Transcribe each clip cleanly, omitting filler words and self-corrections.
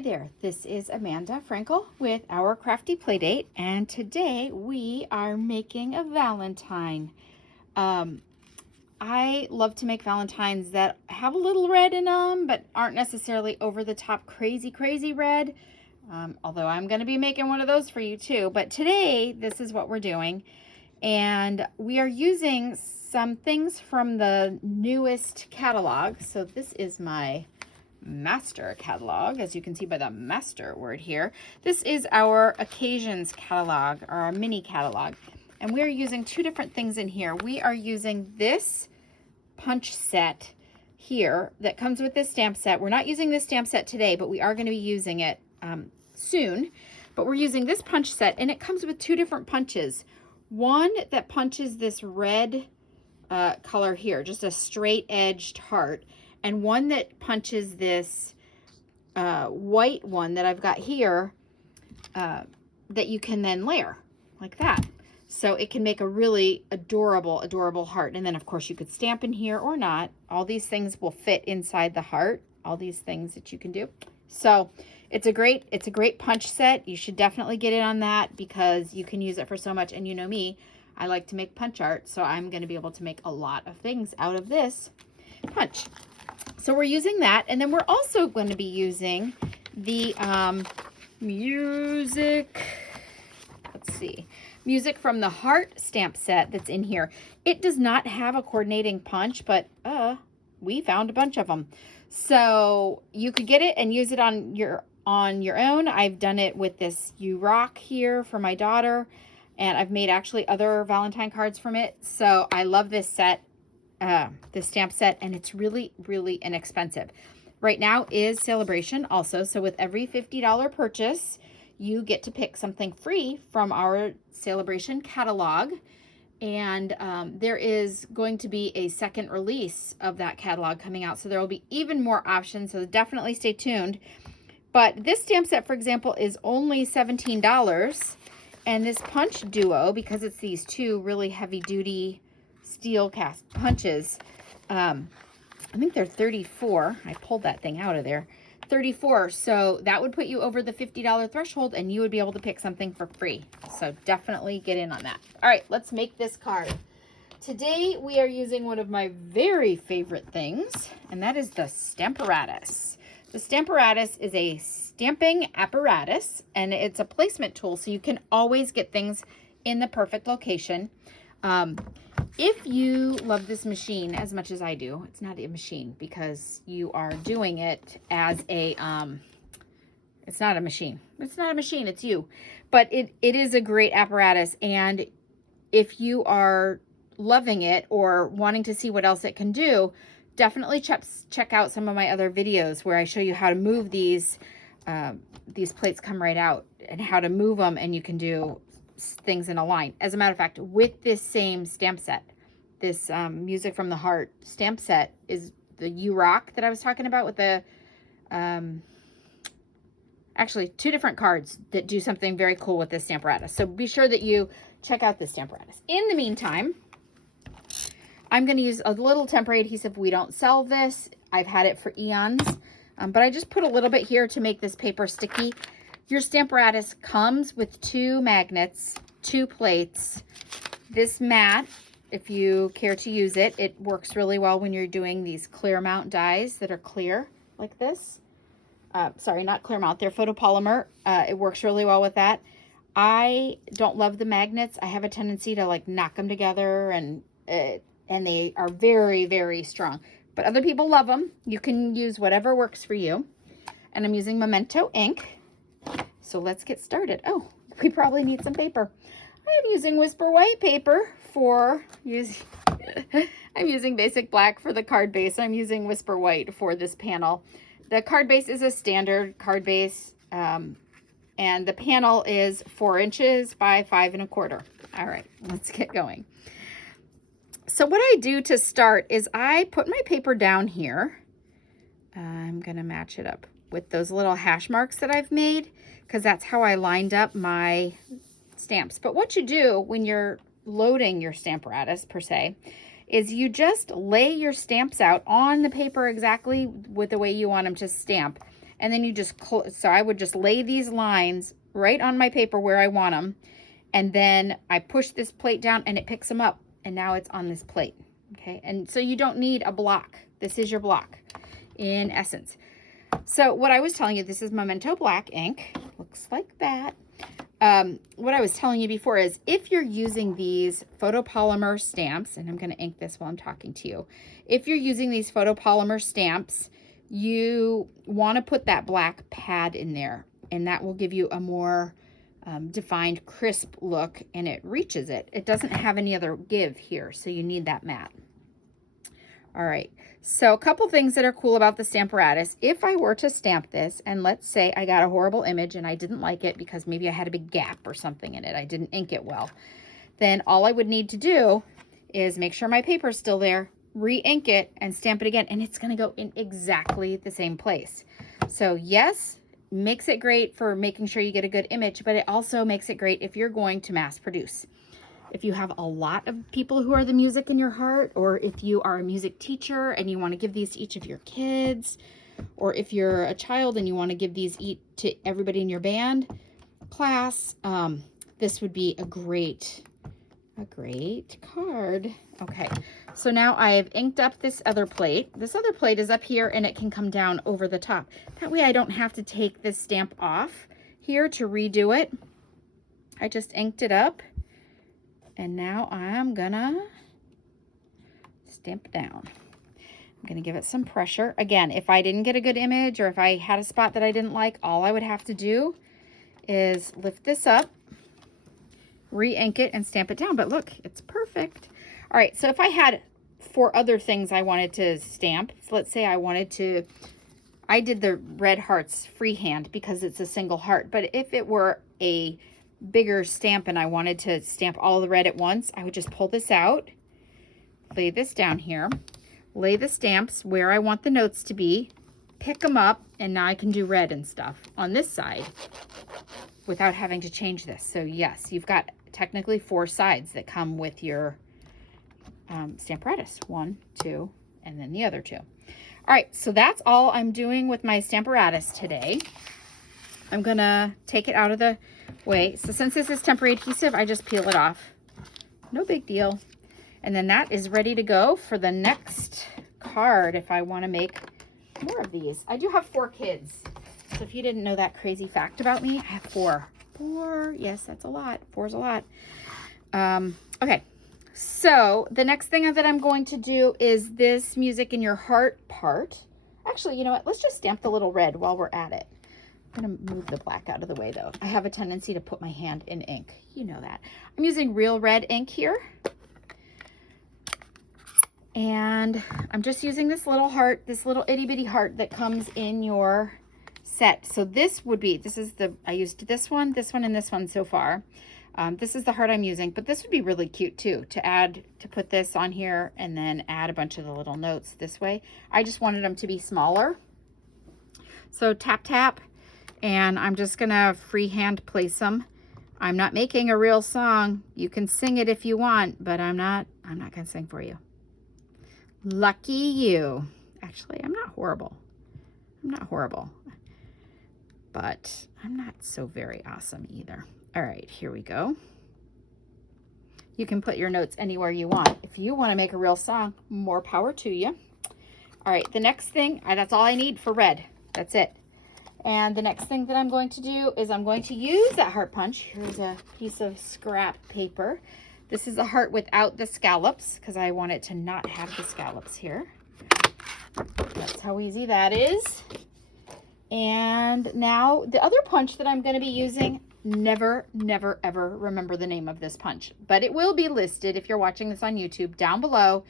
Hi there, this is Amanda Frankel with Our Crafty Playdate, and today we are making a Valentine. I love to make Valentines that have a little red in them, but aren't necessarily over the top crazy red, although I'm going to be making one of those for you too. But today, this is what we're doing, and we are using some things from the newest catalog. So this is my master catalog, as you can see by the master word here. This is our occasions catalog, or our mini catalog, and we're using two different things in here. We are using this punch set here that comes with this stamp set. We're not using this stamp set today, but we are going to be using it soon. But we're using this punch set, and it comes with two different punches. One that punches this red color here, just a straight edged heart, and one that punches this white one that I've got here that you can then layer like that. So it can make a really adorable heart. And then of course you could stamp in here or not. All these things will fit inside the heart, all these things that you can do. So it's a great punch set. You should definitely get in on that because you can use it for so much. And you know me, I like to make punch art, so I'm going to be able to make a lot of things out of this punch. So we're using that, and then we're also going to be using the music from the heart stamp set that's in here. It does not have a coordinating punch, but we found a bunch of them. So you could get it and use it on your own. I've done it with this You Rock here for my daughter, and I've made actually other Valentine cards from it. So I love this set. This stamp set, and it's really inexpensive. Right now is Celebration also, so with every $50 purchase you get to pick something free from our Celebration catalog, and there is going to be a second release of that catalog coming out, so there will be even more options, so definitely stay tuned. But this stamp set, for example, is only $17, and this punch duo, because it's these two really heavy-duty steel cast punches, I think they're 34. I pulled that thing out of there. 34. So that would put you over the $50 threshold, and you would be able to pick something for free. So definitely get in on that. All right, let's make this card. Today we are using one of my very favorite things, and that is the Stamparatus. The Stamparatus is a stamping apparatus, and it's a placement tool, so you can always get things in the perfect location. If you love this machine as much as I do, it's not a machine because you are doing it as a, it's not a machine. It's not a machine, it's you. But it is a great apparatus, and if you are loving it or wanting to see what else it can do, definitely check out some of my other videos where I show you how to move these plates come right out and how to move them, and you can do things in a line. As a matter of fact, with this same stamp set, this Music from the Heart stamp set is the You Rock that I was talking about with the actually two different cards that do something very cool with this Stamparatus. So be sure that you check out this Stamparatus. In the meantime, I'm going to use a little temporary adhesive. We don't sell this. I've had it for eons, but I just put a little bit here to make this paper sticky. Your Stamparatus comes with two magnets, two plates. This mat, if you care to use it, it works really well when you're doing these clear mount dies that are clear like this. Sorry, not clear mount, they're photopolymer. It works really well with that. I don't love the magnets. I have a tendency to like knock them together, and they are very strong. But other people love them. You can use whatever works for you. And I'm using Memento ink. So let's get started. Oh, we probably need some paper. I am using Whisper White paper for I'm using Basic Black for the card base. I'm using Whisper White for this panel. The card base is a standard card base, and the panel is 4 inches by 5 1/4. All right, let's get going. So what I do to start is I put my paper down here. I'm gonna match it up with those little hash marks that I've made, because that's how I lined up my stamps. But what you do when you're loading your Stamparatus per se is you just lay your stamps out on the paper exactly with the way you want them to stamp, And then you just, so I would just lay these lines right on my paper where I want them. And then I push this plate down and it picks them up. And now it's on this plate. Okay. And so you don't need a block. This is your block in essence. So what I was telling you, this is Memento Black ink. Looks like that. What I was telling you before is if you're using these photopolymer stamps, and I'm going to ink this while I'm talking to you. If you're using these photopolymer stamps, you want to put that black pad in there, and that will give you a more defined, crisp look, and it reaches it. It doesn't have any other give here, so you need that matte. All right, so a couple things that are cool about the Stamparatus. If I were to stamp this, and let's say I got a horrible image and I didn't like it because maybe I had a big gap or something in it, I didn't ink it well, then all I would need to do is make sure my paper's still there, re-ink it, and stamp it again, and it's gonna go in exactly the same place. So yes, makes it great for making sure you get a good image, but it also makes it great if you're going to mass produce. If you have a lot of people who are the music in your heart, or if you are a music teacher and you want to give these to each of your kids, or if you're a child and you want to give these to everybody in your band class, this would be a great card. Okay, so now I've inked up this other plate. This other plate is up here and it can come down over the top. That way I don't have to take this stamp off here to redo it. I just inked it up. And now I'm gonna stamp it down. I'm gonna give it some pressure. Again, if I didn't get a good image or if I had a spot that I didn't like, all I would have to do is lift this up, re-ink it, and stamp it down. But look, it's perfect. All right, so if I had 4 other things I wanted to stamp, so let's say I did the red hearts freehand because it's a single heart, but if it were a bigger stamp and I wanted to stamp all the red at once, I would just pull this out, lay this down here, lay the stamps where I want the notes to be, pick them up, and now I can do red and stuff on this side without having to change this. So yes, you've got technically 4 sides that come with your Stamparatus. 1, 2, and then the other 2. All right, so that's all I'm doing with my Stamparatus today. I'm gonna take it out of the way. So since this is temporary adhesive, I just peel it off. No big deal. And then that is ready to go for the next card if I want to make more of these. I do have 4 kids. So if you didn't know that crazy fact about me, I have 4. 4, yes, that's a lot. 4 is a lot. Okay, so the next thing that I'm going to do is this music in your heart part. Actually, you know what? Let's just stamp the little red while we're at it. I'm going to move the black out of the way, though. I have a tendency to put my hand in ink. You know that. I'm using real red ink here. And I'm just using this little heart, this little itty-bitty heart that comes in your set. So this is I used this one, and this one so far. This is the heart I'm using, but this would be really cute, too, to put this on here and then add a bunch of the little notes this way. I just wanted them to be smaller. So tap, tap. And I'm just gonna freehand place them. I'm not making a real song. You can sing it if you want, but I'm not gonna sing for you. Lucky you. Actually, I'm not horrible. But I'm not so very awesome either. All right, here we go. You can put your notes anywhere you want. If you want to make a real song, more power to you. All right, the next thing, that's all I need for red. That's it. And the next thing that I'm going to do is I'm going to use that heart punch. Here's a piece of scrap paper. This is a heart without the scallops because I want it to not have the scallops here. That's how easy that is. And now the other punch that I'm going to be using, never, ever remember the name of this punch, but it will be listed if you're watching this on YouTube down below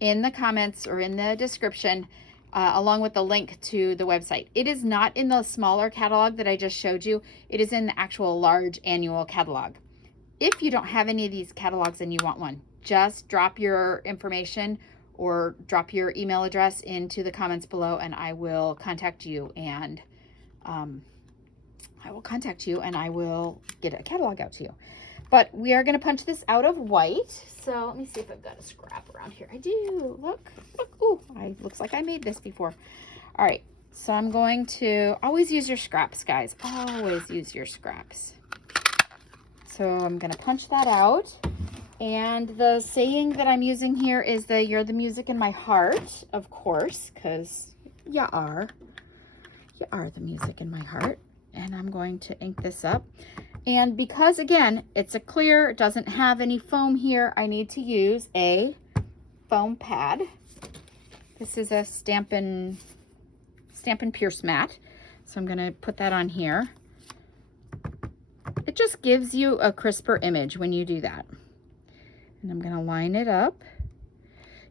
in the comments or in the description. Along with the link to the website. It is not in the smaller catalog that I just showed you. It is in the actual large annual catalog. If you don't have any of these catalogs and you want one, just drop your information or drop your email address into the comments below and I will contact you and I will get a catalog out to you. But we are going to punch this out of white. So let me see if I've got a scrap around here. I do. Look. Ooh, looks like I made this before. All right. So I'm going to always use your scraps, guys. Always use your scraps. So I'm going to punch that out. And the saying that I'm using here is that you're the music in my heart, of course, because you are. You are the music in my heart. And I'm going to ink this up. And because, again, it's a clear, it doesn't have any foam here, I need to use a foam pad. This is a Stampin' Pierce mat. So I'm going to put that on here. It just gives you a crisper image when you do that. And I'm going to line it up.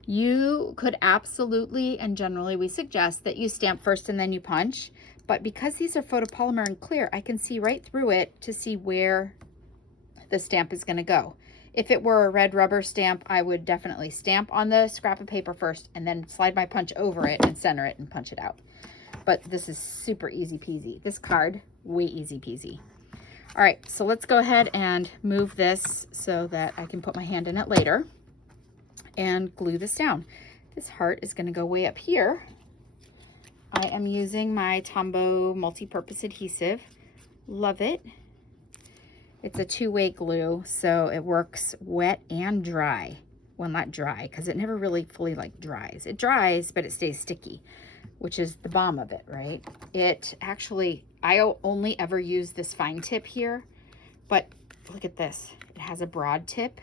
You could absolutely, and generally we suggest that you stamp first and then you punch. But because these are photopolymer and clear, I can see right through it to see where the stamp is going to go. If it were a red rubber stamp, I would definitely stamp on the scrap of paper first and then slide my punch over it and center it and punch it out. But this is super easy peasy. This card, way easy peasy. All right, so let's go ahead and move this so that I can put my hand in it later and glue this down. This heart is going to go way up here. I am using my Tombow multi-purpose adhesive. Love it. It's a two-way glue, so it works wet and dry. Well, not dry, because it never really fully dries. It dries, but it stays sticky, which is the bomb of it, right? It actually, I only ever use this fine tip here, but look at this. It has a broad tip.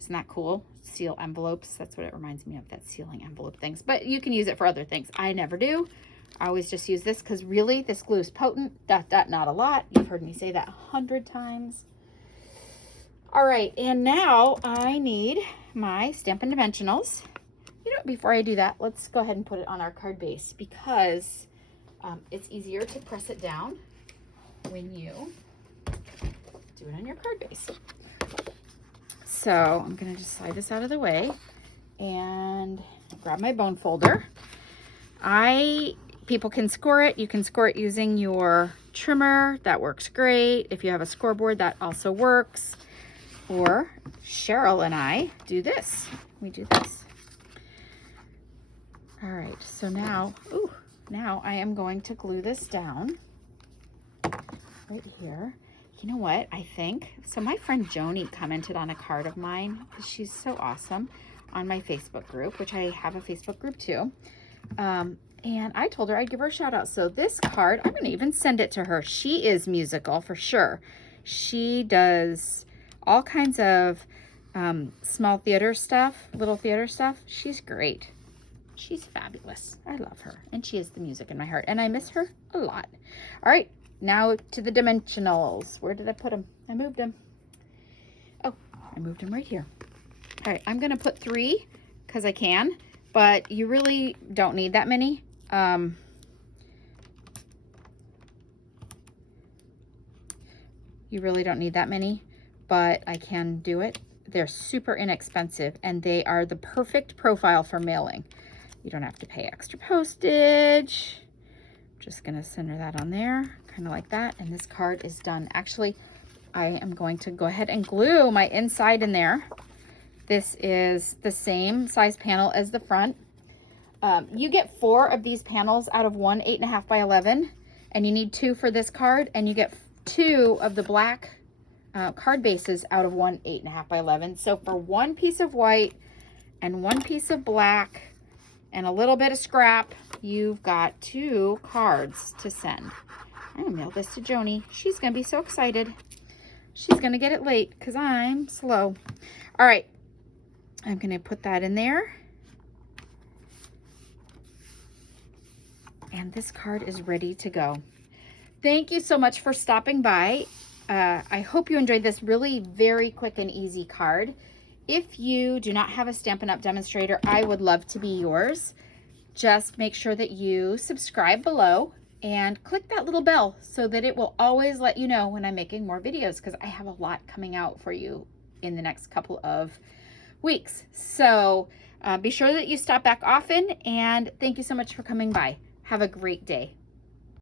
Isn't that cool? Seal envelopes. That's what it reminds me of, that sealing envelope things. But you can use it for other things. I never do. I always just use this because really this glue is potent. Not a lot. You've heard me say that 100 times. All right, and now I need my Stampin' Dimensionals. You know, before I do that, let's go ahead and put it on our card base because it's easier to press it down when you do it on your card base. So I'm going to just slide this out of the way and grab my bone folder. People can score it. You can score it using your trimmer. That works great. If you have a scoreboard, that also works. Or Cheryl and I do this. We do this. All right, so now I am going to glue this down right here. You know what, I think? So my friend Joni commented on a card of mine, because she's so awesome, on my Facebook group, which I have a Facebook group too. And I told her I'd give her a shout out. So this card, I'm going to even send it to her. She is musical for sure. She does all kinds of small theater stuff, little theater stuff. She's great. She's fabulous. I love her. And she is the music in my heart. And I miss her a lot. All right. Now to the dimensionals. Where did I put them? I moved them. Oh, I moved them right here. All right, I'm going to put 3 because I can, but you really don't need that many. You really don't need that many, but I can do it. They're super inexpensive, and they are the perfect profile for mailing. You don't have to pay extra postage. Just going to center that on there, kind of like that. And this card is done. Actually, I am going to go ahead and glue my inside in there. This is the same size panel as the front. You get 4 of these panels out of one 8.5 by 11, and you need 2 for this card, and you get 2 of the black card bases out of one 8.5 by 11. So for 1 piece of white and 1 piece of black and a little bit of scrap, you've got 2 cards to send. I'm gonna mail this to Joni. She's gonna be so excited. She's gonna get it late because I'm slow. All right, I'm gonna put that in there. And this card is ready to go. Thank you so much for stopping by. I hope you enjoyed this really very quick and easy card. If you do not have a Stampin' Up! Demonstrator, I would love to be yours. Just make sure that you subscribe below and click that little bell so that it will always let you know when I'm making more videos, because I have a lot coming out for you in the next couple of weeks. So be sure that you stop back often, and thank you so much for coming by. Have a great day.